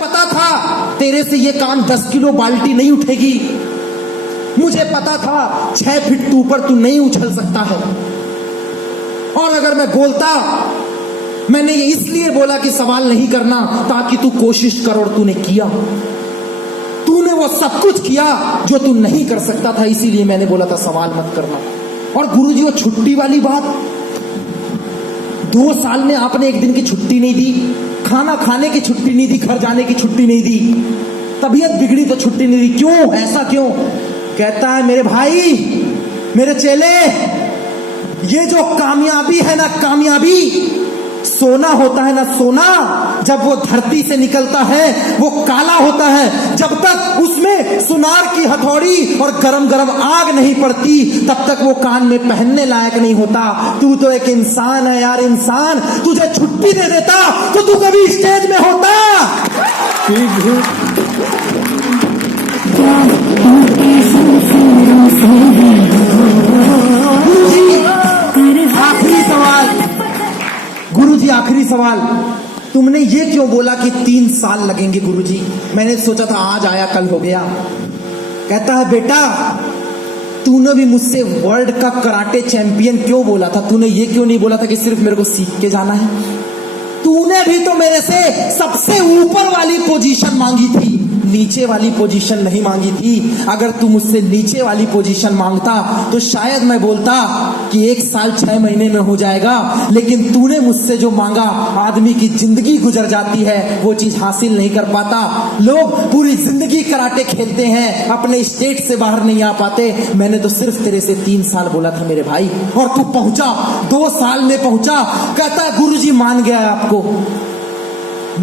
पता था तेरे से ये कान 10 किलो बाल्टी नहीं उठेगी। मुझे पता था 6 फीट तू ऊपर तू नहीं उछल सकता है। और अगर मैं बोलता, मैंने ये इसलिए बोला कि सवाल नहीं करना ताकि तू कोशिश कर, और तूने किया। तूने वो सब कुछ किया जो तू नहीं कर सकता था, इसीलिए मैंने बोला था सवाल मत करना। और गुरुजी वो छुट्टी वाली बात, 2 साल में आपने एक दिन की छुट्टी नहीं दी, खाना खाने की छुट्टी नहीं दी, घर जाने की छुट्टी नहीं दी, तबीयत बिगड़ी तो छुट्टी नहीं दी। क्यों? ऐसा क्यों? कहता है मेरे भाई, मेरे चेले, ये जो कामयाबी है ना, कामयाबी सोना होता है ना, सोना जब वो धरती से निकलता है वो काला होता है। जब तक उसमें सुनार की हथौड़ी और गरम गरम आग नहीं पड़ती तब तक वो कान में पहनने लायक नहीं होता। तू तो एक इंसान है यार, इंसान। तुझे छुट्टी दे देता तो तू कभी स्टेज में होता। आखिरी सवाल गुरुजी, आखिरी सवाल, तुमने ये क्यों बोला कि 3 साल लगेंगे गुरुजी? मैंने सोचा था आज आया कल हो गया। कहता है बेटा, तूने भी मुझसे वर्ल्ड का कराटे चैंपियन क्यों बोला था? तूने ये क्यों नहीं बोला था कि सिर्फ मेरे को सीख के जाना है? तूने भी तो मेरे से सबसे ऊपर वाली पोजीशन मांगी थी, नीचे वाली पोजीशन नहीं मांगी थी। अगर तू मुझसे नीचे वाली पोजीशन मांगता तो शायद मैं बोलता कि 1 साल 6 महीने में हो जाएगा, लेकिन तूने मुझसे जो मांगा, आदमी की जिंदगी गुजर जाती है, वो चीज हासिल नहीं कर पाता। लोग पूरी जिंदगी कराटे खेलते हैं, अपने स्टेट से बाहर नहीं आ पाते। मैंने तो सिर्फ तेरे से 3 साल बोला था मेरे भाई, और तू पहुंचा 2 साल में पहुंचा। कहता है गुरुजी मान गया आपको,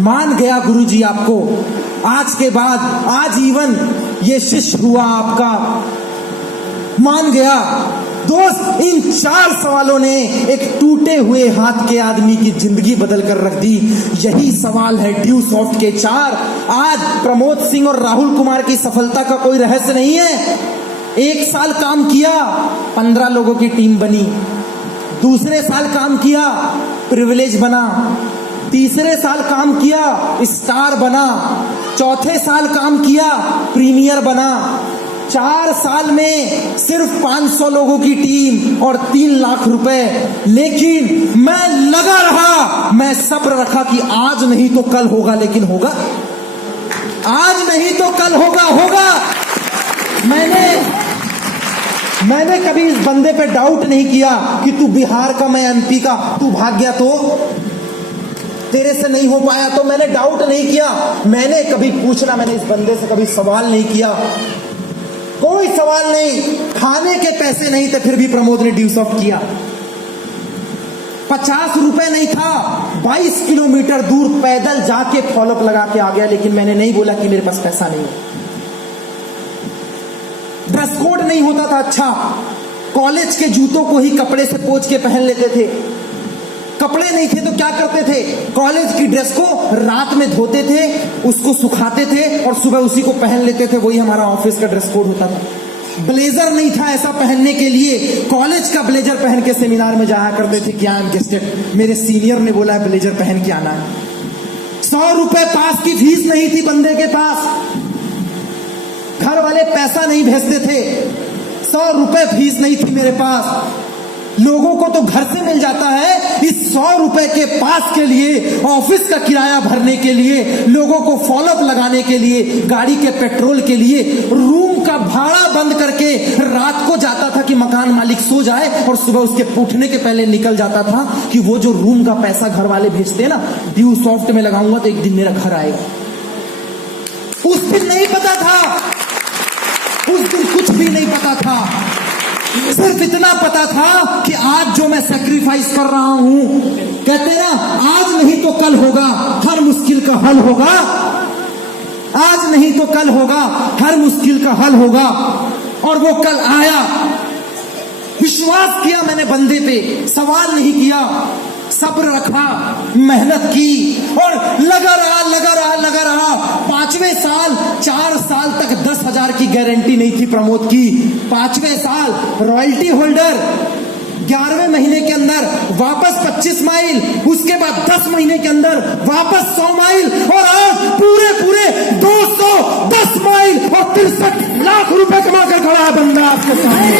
मान गया गुरुजी आपको। आज के बाद आजीवन ये शिष्य हुआ आपका, मान गया। दोस्त, इन 4 सवालों ने एक टूटे हुए हाथ के आदमी की जिंदगी बदल कर रख दी। यही सवाल है ड्यू सॉफ्ट के 4। आज प्रमोद सिंह और राहुल कुमार की सफलता का कोई रहस्य नहीं है। 1 साल काम किया, 15 लोगों की टीम बनी। दूसरे साल काम किया, प्रिविलेज बना। तीसरे साल काम किया, स्टार बना। चौथे साल काम किया, प्रीमियर बना। 4 साल में सिर्फ 500 लोगों की टीम और 3 लाख रुपए। लेकिन मैं लगा रहा, मैं सब्र रखा कि आज नहीं तो कल होगा, लेकिन होगा। आज नहीं तो कल होगा, होगा। मैंने कभी इस बंदे पे डाउट नहीं किया कि तू बिहार का, मैं एमपी का, तू भाग गया तो तेरे से नहीं हो पाया, तो मैंने डाउट नहीं किया। मैंने कभी पूछना, मैंने इस बंदे से कभी सवाल नहीं किया, कोई सवाल नहीं। खाने के पैसे नहीं थे फिर भी प्रमोद ने ड्यू सॉफ्ट किया। 50 रुपए नहीं था, 22 किलोमीटर दूर पैदल जाके फॉलोअप लगा के आ गया। लेकिन मैंने नहीं बोला कि मेरे पास पैसा नहीं है। ड्रेस कोड नहीं होता था अच्छा, कॉलेज के जूतों को ही कपड़े से पोंछ के पहन लेते थे। कपड़े नहीं थे तो क्या करते थे? कॉलेज की ड्रेस को रात में धोते थे, उसको सुखाते थे और सुबह उसी को पहन लेते थे। वही हमारा ऑफिस का ड्रेस कोड होता था। ब्लेजर नहीं था ऐसा पहनने के लिए, कॉलेज का ब्लेजर पहन के सेमिनार में जाया करते थे। क्या गेस्टेड, मेरे सीनियर ने बोला है ब्लेजर पहन के आना है। 100 रुपए पास की फीस नहीं थी बंदे के पास, घर वाले पैसा नहीं भेजते थे। 100 रुपए फीस नहीं थी मेरे पास। लोगों को तो घर से मिल जाता है, इस 100 रुपए के पास के लिए, ऑफिस का किराया भरने के लिए, लोगों को फॉलोअप लगाने के लिए, गाड़ी के पेट्रोल के लिए, रूम का भाड़ा बंद करके रात को जाता था कि मकान मालिक सो जाए, और सुबह उसके उठने के पहले निकल जाता था कि वो जो रूम का पैसा घर वाले भेजते हैं ना, ड्यू सॉफ्ट में लगाऊंगा तो एक दिन मेरा घर आएगा। उस दिन नहीं पता था, उस दिन कुछ भी नहीं पता था। सिर्फ इतना पता था कि आज जो मैं सैक्रिफाइस कर रहा हूं, कहते ना आज नहीं तो कल होगा, हर मुश्किल का हल होगा। आज नहीं तो कल होगा, हर मुश्किल का हल होगा। और वो कल आया। विश्वास किया मैंने बंदे पे, सवाल नहीं किया, सब्र रखा, मेहनत की और लगा रहा। 5वें साल, 4 साल तक 10,000 की गारंटी नहीं थी प्रमोद की। 5वें साल रॉयल्टी होल्डर, 11वें महीने के अंदर वापस 25 माइल, उसके बाद 10 महीने के अंदर वापस 100 माइल, और आज पूरे आपके सामने।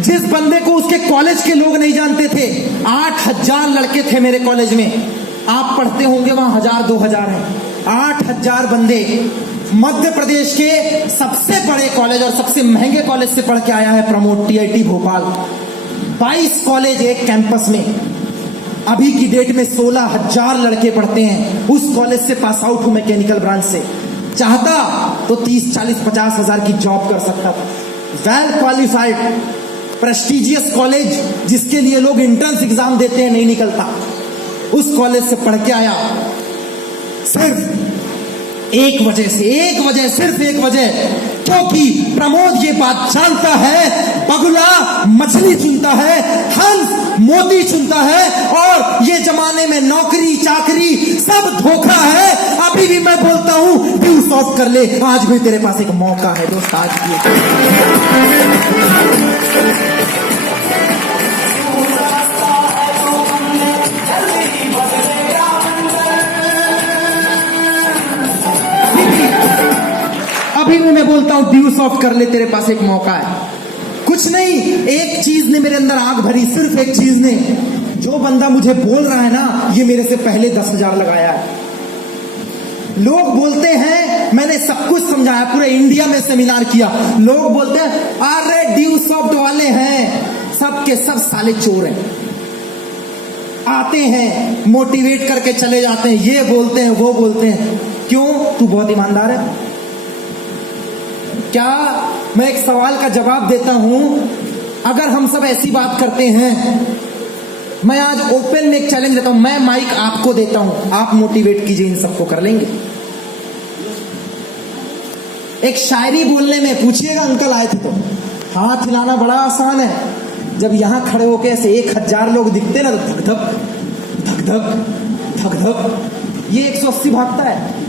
जिस बंदे को उसके कॉलेज के लोग नहीं जानते थे, 8,000 लड़के थे मेरे कॉलेज में। आप पढ़ते होंगे वहां 1,000-2,000 हैं। 8,000 बंदे मध्य प्रदेश के सबसे बड़े कॉलेज और सबसे महंगे कॉलेज से पढ़ के आया है प्रमोद, टीआईटी भोपाल। 22 कॉलेज एक कैंपस में। अभी की डेट में 16,000 लड़के पढ़ते हैं। उस कॉलेज से पास आउट हूं मैकेनिकल ब्रांच से। चाहता तो 30, 40, 50 हजार की जॉब कर सकता था। वेल क्वालिफाइड प्रेस्टिजियस कॉलेज जिसके लिए लोग एंट्रेंस एग्जाम देते हैं, नहीं निकलता, उस कॉलेज से पढ़ के आया। सिर्फ एक वजह से, सिर्फ एक वजह, क्योंकि प्रमोद ये बात जानता है, बगुला मछली चुनता है, हंस मोती चुनता है, और ये जमाने में नौकरी चाकरी सब धोखा है। अभी भी मैं बोलता हूं ड्यू सॉफ्ट कर ले, आज भी तेरे पास एक मौका है दोस्त। आज भी अभी भी मैं बोलता हूं ड्यू सॉफ्ट कर ले, तेरे पास एक मौका है। कुछ नहीं, एक चीज ने मेरे अंदर आग भरी, सिर्फ एक चीज ने। जो बंदा मुझे बोल रहा है ना, ये मेरे से पहले 10,000 लगाया है। लोग बोलते हैं, मैंने सब कुछ समझाया, पूरे इंडिया में सेमिनार किया। लोग बोलते हैं अरे ड्यू सॉफ्ट वाले हैं, सबके सब साले चोर हैं। आते हैं मोटिवेट करके चले जाते हैं, ये बोलते हैं वो बोलते हैं। क्यों? तू बहुत ईमानदार है क्या? मैं एक सवाल का जवाब देता हूं। अगर हम सब ऐसी बात करते हैं, मैं आज ओपन में एक चैलेंज देता हूं, मैं माइक आपको देता हूं, आप मोटिवेट कीजिए, इन सबको कर लेंगे। एक शायरी बोलने में, पूछिएगा अंकल आए थे तो, हाथ हिलाना बड़ा आसान है। जब यहां खड़े होके ऐसे 1,000 लोग दिखते ना, तो धक धक धक धक धक धक, ये 180 भागता है।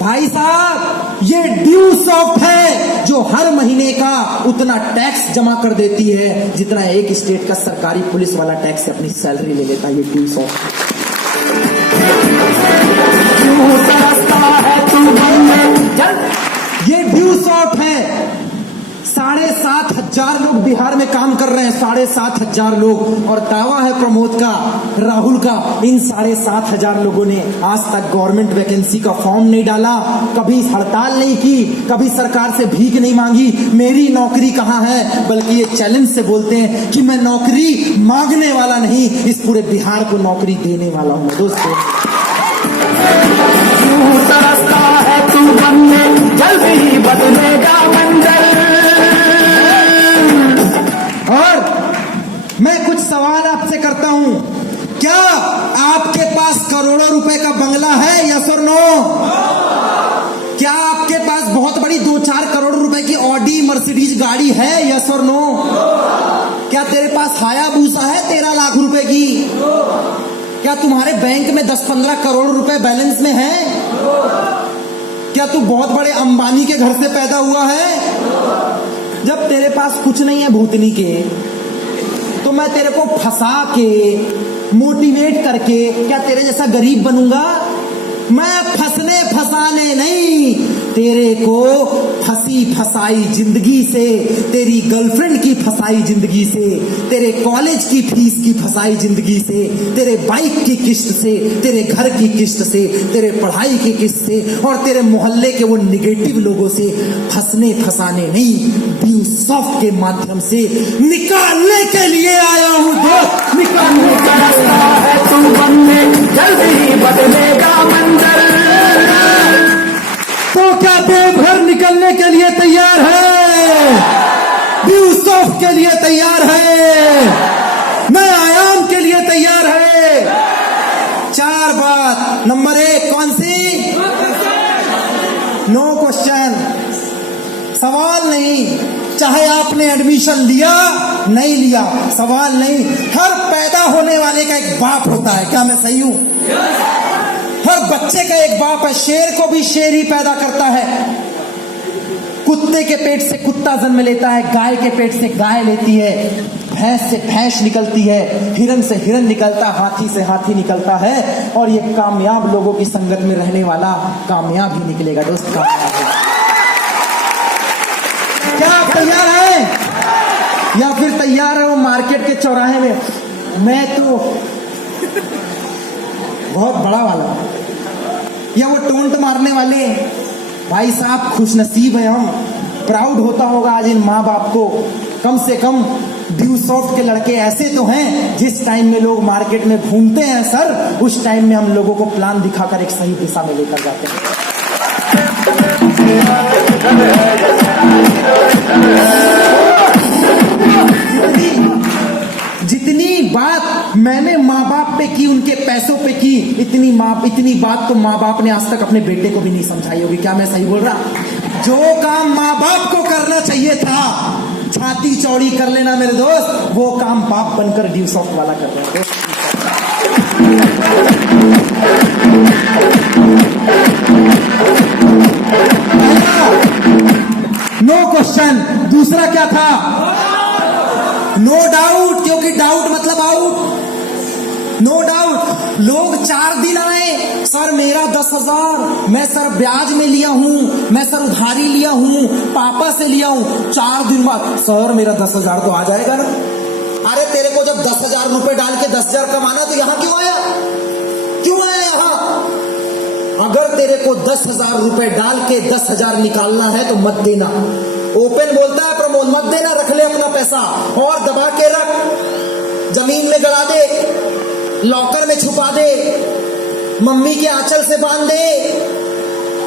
भाई साहब, ये ड्यू सॉफ्ट है जो हर महीने का उतना टैक्स जमा कर देती है जितना एक स्टेट का सरकारी पुलिस वाला टैक्स से अपनी सैलरी ले लेता है। ये ड्यू सॉफ्ट ये ड्यू सॉफ्ट है। 7,500 लोग बिहार में काम कर रहे हैं, 7,500 लोग, और दावा है प्रमोद का, राहुल का, इन 7,500 लोगों ने आज तक गवर्नमेंट वैकेंसी का फॉर्म नहीं डाला, कभी हड़ताल नहीं की, कभी सरकार से भीख नहीं मांगी, मेरी नौकरी कहां है, बल्कि ये चैलेंज से बोलते हैं कि मैं नौकरी मांगने वाला नहीं, इस पूरे बिहार को नौकरी देने वाला हूं। दोस्तों, है तू बनने, जल्दी ही बदलेगा मंजर। और मैं कुछ सवाल आपसे करता हूं, क्या आपके पास करोड़ों रुपए का बंगला है? यस और नो? क्या आपके पास बहुत बड़ी 2-4 करोड़ रुपए की ऑडी मर्सिडीज गाड़ी है? यस और नो? क्या तेरे पास हायाबूसा है 13 लाख रुपए की? क्या तुम्हारे बैंक में 10-15 करोड़ रुपए बैलेंस में है? क्या तू बहुत बड़े अंबानी के घर से पैदा हुआ है? जब तेरे पास कुछ नहीं है भूतनी के, तो मैं तेरे को फंसा के, मोटिवेट करके क्या तेरे जैसा गरीब बनूंगा? मैं फंसने फंसाने नहीं, तेरे को फंसी फसाई जिंदगी से, तेरी गर्लफ्रेंड की फसाई जिंदगी से, तेरे कॉलेज की फीस की फसाई जिंदगी से, तेरे बाइक की किस्त से, तेरे घर की किस्त से, तेरे पढ़ाई की किस्त से, और तेरे मोहल्ले के वो निगेटिव लोगों से फंसने फंसाने नहीं, ड्यू सॉफ्ट के माध्यम से निकालने के लिए आया हूं। दोस्त, निकालने का रास्ता है तू बनने, जल्दी ही बदलेगा मंजर। तो क्या देवघर निकलने के लिए तैयार है? ड्यू सॉफ्ट के लिए तैयार है? नए आयाम के लिए तैयार है? 4 बात। नंबर 1 कौन सी? नो क्वेश्चन, सवाल नहीं। चाहे आपने एडमिशन लिया नहीं लिया, सवाल नहीं। हर पैदा होने वाले का एक बाप होता है, क्या मैं सही हूं? हर बच्चे का एक बाप है, शेर को भी शेर ही पैदा करता है। कुत्ते के पेट से कुत्ता जन्म लेता है, गाय के पेट से गाय लेती है, भैंस से भैंस निकलती है, हिरन से हिरन निकलता, हाथी से हाथी निकलता है। और ये कामयाब लोगों की संगत में रहने वाला कामयाब ही निकलेगा दोस्त, कामयाब है। क्या आप तैयार हैं या फिर तैयार है वो मार्केट के चौराहे में? मैं तो बहुत बड़ा वाला, या वो टोंट मारने वाले? भाई साहब खुशनसीब है हम, प्राउड होता होगा आज इन माँ बाप को। कम से कम ड्यू सॉफ्ट के लड़के ऐसे तो हैं, जिस टाइम में लोग मार्केट में घूमते हैं सर, उस टाइम में हम लोगों को प्लान दिखाकर एक सही दिशा में लेकर जाते हैं। जितनी बात मैंने माँ बाप पे की, उनके पैसों पे की, इतनी बात तो माँ बाप ने आज तक अपने बेटे को भी नहीं समझाई होगी। क्या मैं सही बोल रहा? जो काम माँ बाप को करना चाहिए था, छाती चौड़ी कर लेना मेरे दोस्त, वो काम बाप बनकर ड्यू सॉफ्ट वाला कर रहे हैं। No question. दूसरा क्या था? नो डाउट, क्योंकि डाउट मतलब आउट। No doubt. लोग 4 दिन आए, सर मेरा 10,000, मैं सर ब्याज में लिया हूं, मैं सर उधारी लिया हूं, पापा से लिया हूं। 4 दिन बाद सर मेरा 10,000 तो आ जाएगा ना। अरे तेरे को जब 10,000 रुपए डाल के 10,000 कमाना तो यहां क्यों आया? क्यों आया यहां? अगर तेरे को 10,000 रुपए डाल के 10,000 निकालना है तो मत देना। ओपन बोलता है प्रमोद, मत देना, रख ले अपना पैसा और दबा के रख, जमीन में गड़ा दे, लॉकर में छुपा दे, मम्मी के आंचल से बांध दे,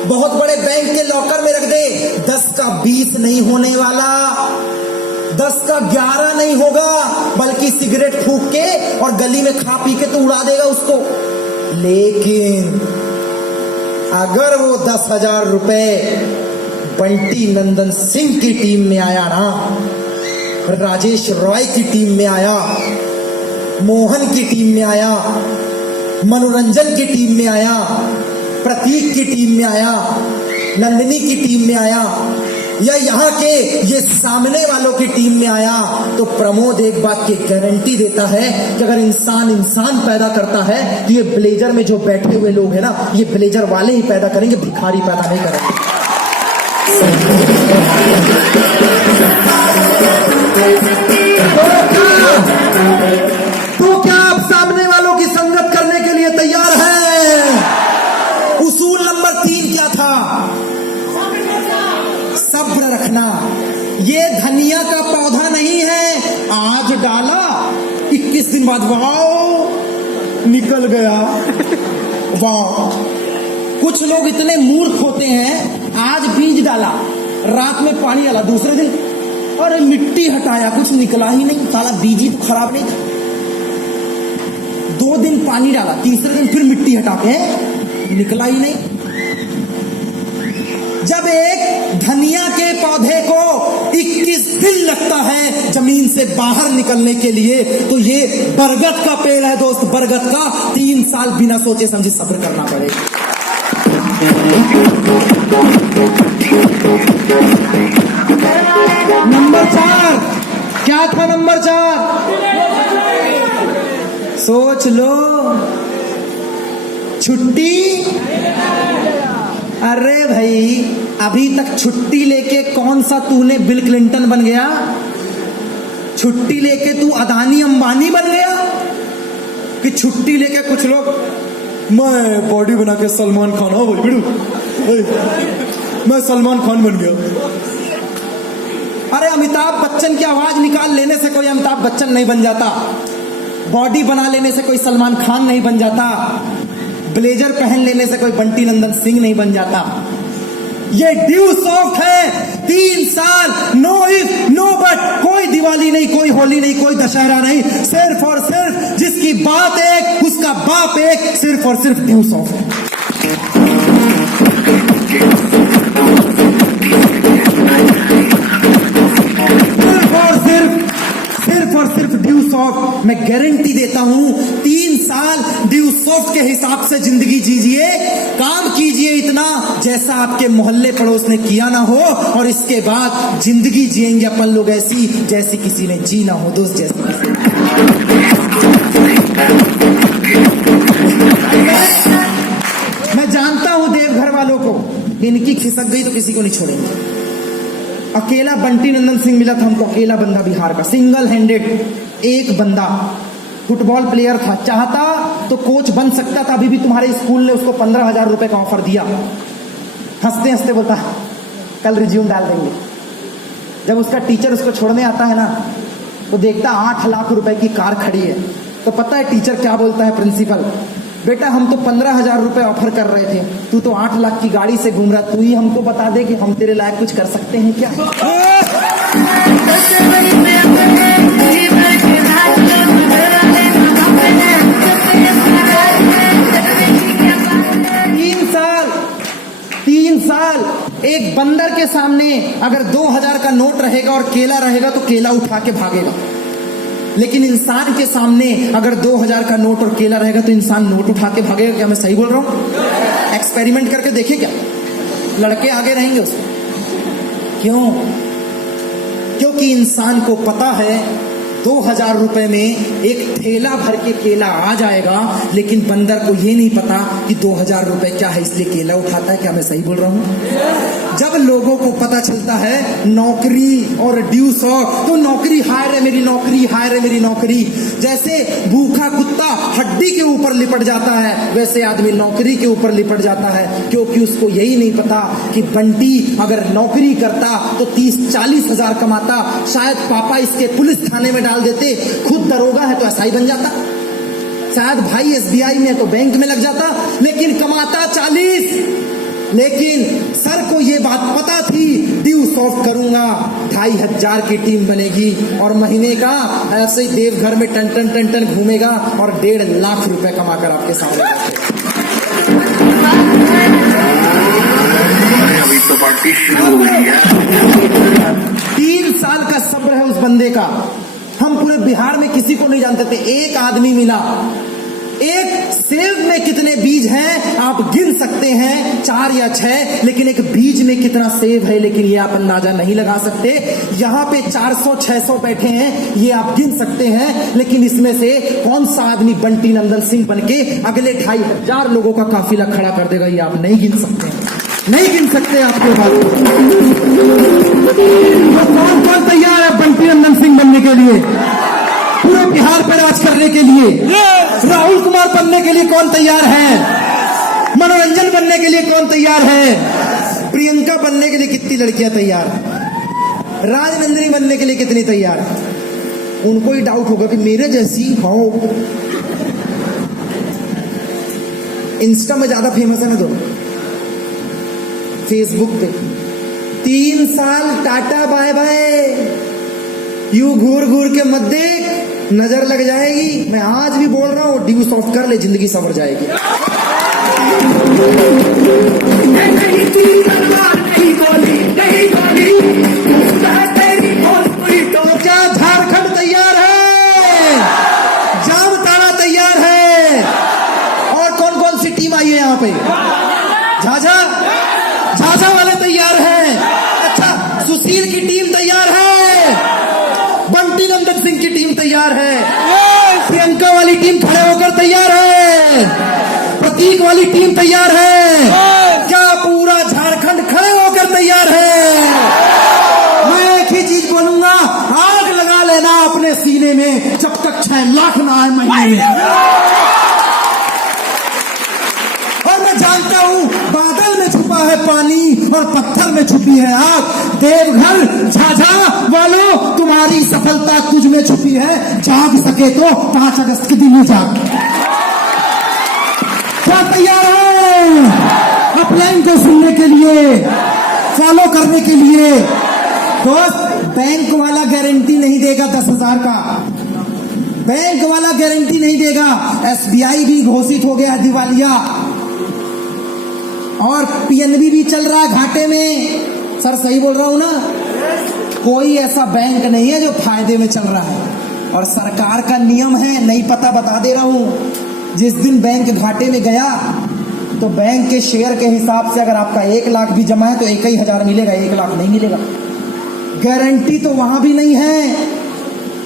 बहुत बड़े बैंक के लॉकर में रख दे। 10 का 20 नहीं होने वाला, 10 का 11 नहीं होगा, बल्कि सिगरेट फूंक के और गली में खा पी के तो उड़ा देगा उसको। लेकिन अगर वो 10,000 रुपए बंटी नंदन सिंह की टीम में आया ना, राजेश रॉय की टीम में आया, मोहन की टीम में आया, मनोरंजन की टीम में आया, प्रतीक की टीम में आया, नंदिनी की टीम में आया, या यहाँ के ये सामने वालों की टीम में आया, तो प्रमोद एक बात की गारंटी देता है कि अगर इंसान पैदा करता है तो ये ब्लेजर में जो बैठे हुए लोग हैं ना, ये ब्लेजर वाले ही पैदा करेंगे, भिखारी पैदा नहीं करेंगे। तो क्या आप सामने वालों की संगत करने के लिए तैयार हैं? उसूल नंबर 3 क्या था? सब्र रखना। ये धनिया का पौधा नहीं है, आज डाला 21 दिन बाद वाह निकल गया, वाह। कुछ लोग इतने मूर्ख होते हैं, आज बीज डाला, रात में पानी डाला, दूसरे दिन अरे मिट्टी हटाया, कुछ निकला ही नहीं, साला बीज ही तो खराब नहीं था। 2 दिन पानी डाला, तीसरे दिन फिर मिट्टी हटा के निकला ही नहीं। जब एक धनिया के पौधे को 21 दिन लगता है जमीन से बाहर निकलने के लिए, तो ये बरगद का पेड़ है दोस्त, बरगद का 3 साल बिना सोचे समझे सब्र करना पड़ेगा। नंबर 4 क्या था? नंबर 4 सोच लो, छुट्टी। अरे भाई अभी तक छुट्टी लेके कौन सा तूने बिल क्लिंटन बन गया? छुट्टी लेके तू अदानी अंबानी बन गया? कि छुट्टी लेके कुछ लोग मैं बॉडी बना के सलमान खान, हो भाई मैं सलमान खान बन गया। अरे अमिताभ बच्चन की आवाज निकाल लेने से कोई अमिताभ बच्चन नहीं बन जाता, बॉडी बना लेने से कोई सलमान खान नहीं बन जाता, ब्लेजर पहन लेने से कोई बंटी नंदन सिंह नहीं बन जाता। ये ड्यू सॉफ्ट है, 3 साल, नो इफ नो बट, कोई दिवाली नहीं, कोई होली नहीं, कोई दशहरा नहीं, सिर्फ और सिर्फ जिसकी बात एक उसका बाप एक, सिर्फ और सिर्फ ड्यू सॉफ्ट। सिर्फ और सिर्फ ड्यू सॉफ्ट। मैं गारंटी देता हूं 3 साल साल ड्यू सॉफ्ट के हिसाब से जिंदगी जीजिए, काम कीजिए इतना जैसा आपके मोहल्ले पड़ोस ने किया ना हो, और इसके बाद जिंदगी जिएंगे अपन लोग ऐसी जैसी किसी ने जी ना हो दोस्त, जैसी किसी मैं जानता हूं देवघर वालों को, इनकी खिसक गई तो किसी को नहीं छोड़ेंगे। अकेला बंटी नंदन सिंह मिला था हमको, अकेला बंदा बिहार का, सिंगल हैंडेड एक बंदा, फुटबॉल प्लेयर था, चाहता तो कोच बन सकता था। अभी भी तुम्हारे स्कूल ने उसको 15,000 रुपए का ऑफर दिया। हंसते हंसते बोलता कल रिज्यूम डाल देंगे। जब उसका टीचर उसको छोड़ने आता है ना, तो देखता 8 लाख रुपए की कार खड़ी है, तो पता है टीचर क्या बोलता है, प्रिंसिपल, बेटा हम तो 15,000 रुपए ऑफर कर रहे थे, तू तो 8 लाख की गाड़ी से घूम रहा, तू ही हमको बता दे कि हम तेरे लायक कुछ कर सकते हैं क्या? 3 साल एक बंदर के सामने अगर 2,000 का नोट रहेगा और केला रहेगा तो केला उठा के भागेगा, लेकिन इंसान के सामने अगर 2,000 का नोट और केला रहेगा तो इंसान नोट उठा के भागेगा। क्या मैं सही बोल रहा हूं? एक्सपेरिमेंट करके देखे क्या, लड़के आगे रहेंगे उसमें। क्यों? क्योंकि इंसान को पता है 2,000 रुपए में एक थैला भर के केला आ जाएगा, लेकिन बंदर को ये नहीं पता कि 2,000 रुपए क्या है, इसलिए केला उठाता है। क्या मैं सही बोल रहा हूं? जब लोगों को पता चलता है नौकरी और ड्यू सॉफ्ट, तो नौकरी हायर है मेरी नौकरी, हायर है मेरी नौकरी। जैसे भूखा कुत्ता हड्डी के ऊपर लिपट जाता है, वैसे आदमी नौकरी के ऊपर लिपट जाता है, क्योंकि उसको यही नहीं पता कि बंटी अगर नौकरी करता तो 30-40 हजार कमाता, शायद पापा इसके पुलिस थाने में डाल देते, खुद दरोगा है तो एसआई बन जाता, शायद भाई एसबीआई में तो बैंक में लग जाता, लेकिन कमाता 40। लेकिन सर को ये बात पता थी, ड्यू सॉफ्ट करूंगा 2,500 की टीम बनेगी और महीने का ऐसे ही देवघर में टन घूमेगा और 1.5 लाख रुपए कमाकर आपके सामने। अभी तो पार्टी शुरू हो गई है। 3 साल का सब्र है उस बंदे का। हम पूरे बिहार में किसी को नहीं जानते थे, एक आदमी मिला। एक सेब में कितने बीज हैं आप गिन सकते हैं, 4 या 6, लेकिन एक बीज में कितना सेब है, लेकिन ये आप अंदाजा नहीं लगा सकते। यहाँ पे 400-600 बैठे हैं, ये आप गिन सकते हैं, लेकिन इसमें से कौन सा आदमी बंटी नंदन सिंह बनके अगले 2,500 लोगों का काफिला खड़ा कर देगा, ये आप नहीं गिन सकते, नहीं गिन सकते आपके बात। तो कौन कौन तैयार है बंटी नंदन सिंह बनने के लिए, पूरे बिहार पर राज करने के लिए? राहुल कुमार बनने के लिए कौन तैयार है? मनोरंजन बनने के लिए कौन तैयार है? प्रियंका बनने के लिए कितनी लड़कियां तैयार? राजनंदिनी बनने के लिए कितनी तैयार? उनको ही डाउट होगा कि मेरे जैसी हो। इंस्टा में ज्यादा फेमस है ना, तो फेसबुक पे 3 साल टाटा बाय बाय, यू घूर घूर के मत देख, नजर लग जाएगी। मैं आज भी बोल रहा हूं, ड्यू सॉफ्ट कर ले, जिंदगी संवर जाएगी। तो क्या झारखंड तैयार है? जामताड़ा तैयार है? और कौन कौन सी टीम आई है यहाँ पे? झाझा वाले तैयार हैं? अच्छा, सुशील की टीम तैयार है, बंटी नंदन सिंह की टीम तैयार है, प्रियंका वाली टीम खड़े होकर तैयार है, प्रतीक वाली टीम तैयार है, क्या पूरा झारखंड खड़े होकर तैयार है? मैं एक ही चीज बोलूंगा, आग लगा लेना अपने सीने में जब तक 6 लाख ना आए महीने में। और मैं जानता हूं बादल में छुपा है पानी और पत्थर में छुपी है आग। देवघर झाझा वालों, तुम्हारी सफलता तुझ में छुपी है, जाग सके तो 5 अगस्त के दिन ही जाग। क्या तैयार हो अपलाइन को सुनने के लिए, फॉलो करने के लिए? दोस्त, बैंक वाला गारंटी नहीं देगा 10,000 का, बैंक वाला गारंटी नहीं देगा। एसबीआई भी घोषित हो गया दिवालिया और पीएनबी भी चल रहा है घाटे में। सर सही बोल रहा हूं ना? कोई ऐसा बैंक नहीं है जो फायदे में चल रहा है, और सरकार का नियम है, नहीं पता बता दे रहा हूं, जिस दिन बैंक घाटे में गया तो बैंक के शेयर के हिसाब से अगर आपका 1 लाख भी जमा है तो 1,000 मिलेगा, 1 लाख नहीं मिलेगा। गारंटी तो वहां भी नहीं है,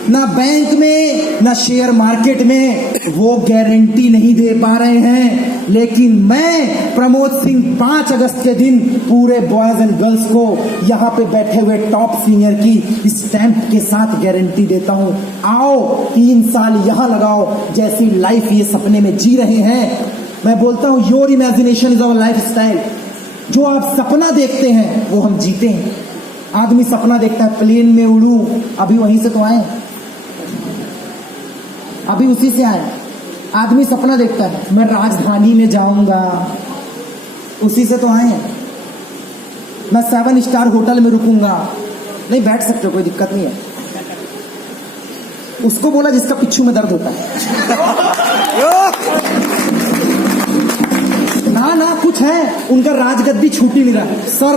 ना बैंक में ना शेयर मार्केट में, वो गारंटी नहीं दे पा रहे हैं। लेकिन मैं प्रमोद सिंह 5 अगस्त के दिन पूरे बॉयज एंड गर्ल्स को यहाँ पे बैठे हुए टॉप सीनियर की स्टैंप के साथ गारंटी देता हूं, आओ 3 साल यहां लगाओ, जैसी लाइफ ये सपने में जी रहे हैं। मैं बोलता हूं your imagination is our life style. जो आप सपना देखते हैं वो हम जीते हैं। आदमी सपना देखता है प्लेन में उड़ूं, अभी वहीं से तो आए, अभी उसी से आए। आदमी सपना देखता है मैं राजधानी में जाऊंगा, उसी से तो आए। मैं 7 स्टार होटल में रुकूंगा, नहीं बैठ सकते, कोई दिक्कत नहीं है। उसको बोला जिसका पिच्छू में दर्द होता है। ना कुछ है, उनका राजगद्दी छूट ही नहीं रहा। सर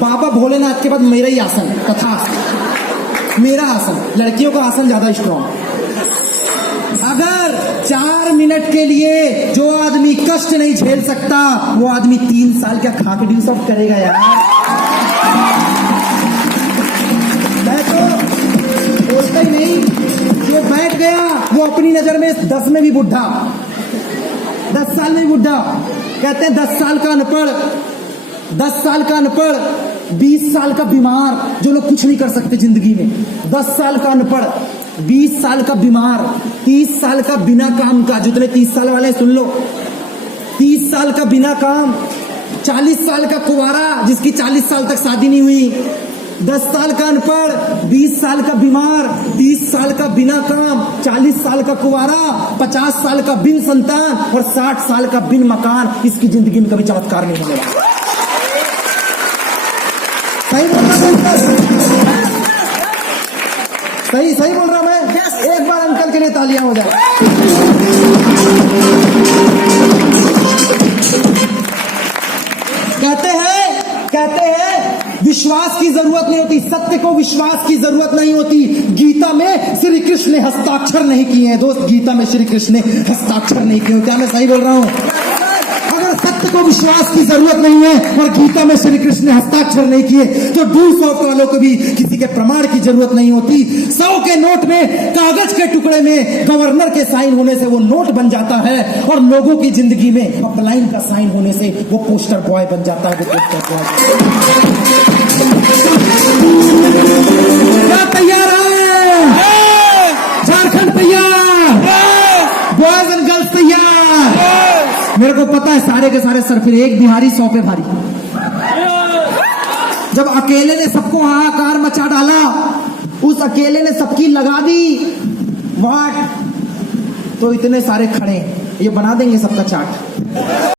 बाबा भोलेनाथ के बाद मेरा ही आसन तथा मेरा आसन, लड़कियों का आसन ज्यादा स्ट्रॉन्ग। अगर 4 मिनट के लिए जो आदमी कष्ट नहीं झेल सकता, वो आदमी 3 साल का खाकड़ी सब करेगा यार। मैं तो बोलता ही नहीं, जो बैठ गया वो अपनी नजर में 10 में भी बुढ़ा, 10 साल में भी बुढ़ा। कहते हैं 10 साल का अनपढ़, 10 साल का अनपढ़, 20 साल का बीमार, जो लोग कुछ नहीं कर सकते जिंदगी में। 10 साल का अनपढ़, 20 साल का बीमार, 30 साल का बिना काम का, जितने 30 साल वाले सुन लो, 30 साल का बिना काम, 40 साल का कुंवारा जिसकी 40 साल तक शादी नहीं हुई, 10 साल का अनपढ़, 20 साल का बीमार, 30 साल का बिना काम, 40 साल का कुंवारा, 50 साल का बिन संतान और 60 साल का बिन मकान। इसकी जिंदगी में कभी चमत्कार नहीं होगा। सही बोल रहा सही बोल रहा मैं। एक बार अंकल के लिए तालियां हो जाए। कहते हैं विश्वास की जरूरत नहीं होती, सत्य को विश्वास की जरूरत नहीं होती। गीता में श्री कृष्ण ने हस्ताक्षर नहीं किए हैं दोस्त, गीता में श्री कृष्ण ने हस्ताक्षर नहीं किए। क्या मैं सही बोल रहा हूं? अगर सत्य को विश्वास की जरूरत नहीं है और गीता में श्री कृष्ण ने हस्ताक्षर नहीं किए, तो 200 वालों को भी किसी के प्रमाण की जरूरत नहीं होती। 100 के नोट में, कागज के टुकड़े में गवर्नर के साइन होने से वो नोट बन जाता है, और लोगों की जिंदगी में अपलाइन का साइन होने से वो पोस्टर बॉय बन जाता है। वो पोस्टर बॉय क्या तैयार है? झारखंड तैयार, बॉयज एंड गर्ल्स तैयार। मेरे को पता है सारे के सारे सर फिर एक बिहारी 100 पे भारी। जब अकेले ने सबको हाहाकार मचा डाला, उस अकेले ने सबकी लगा दी वाट, तो इतने सारे खड़े, ये बना देंगे सबका चाट।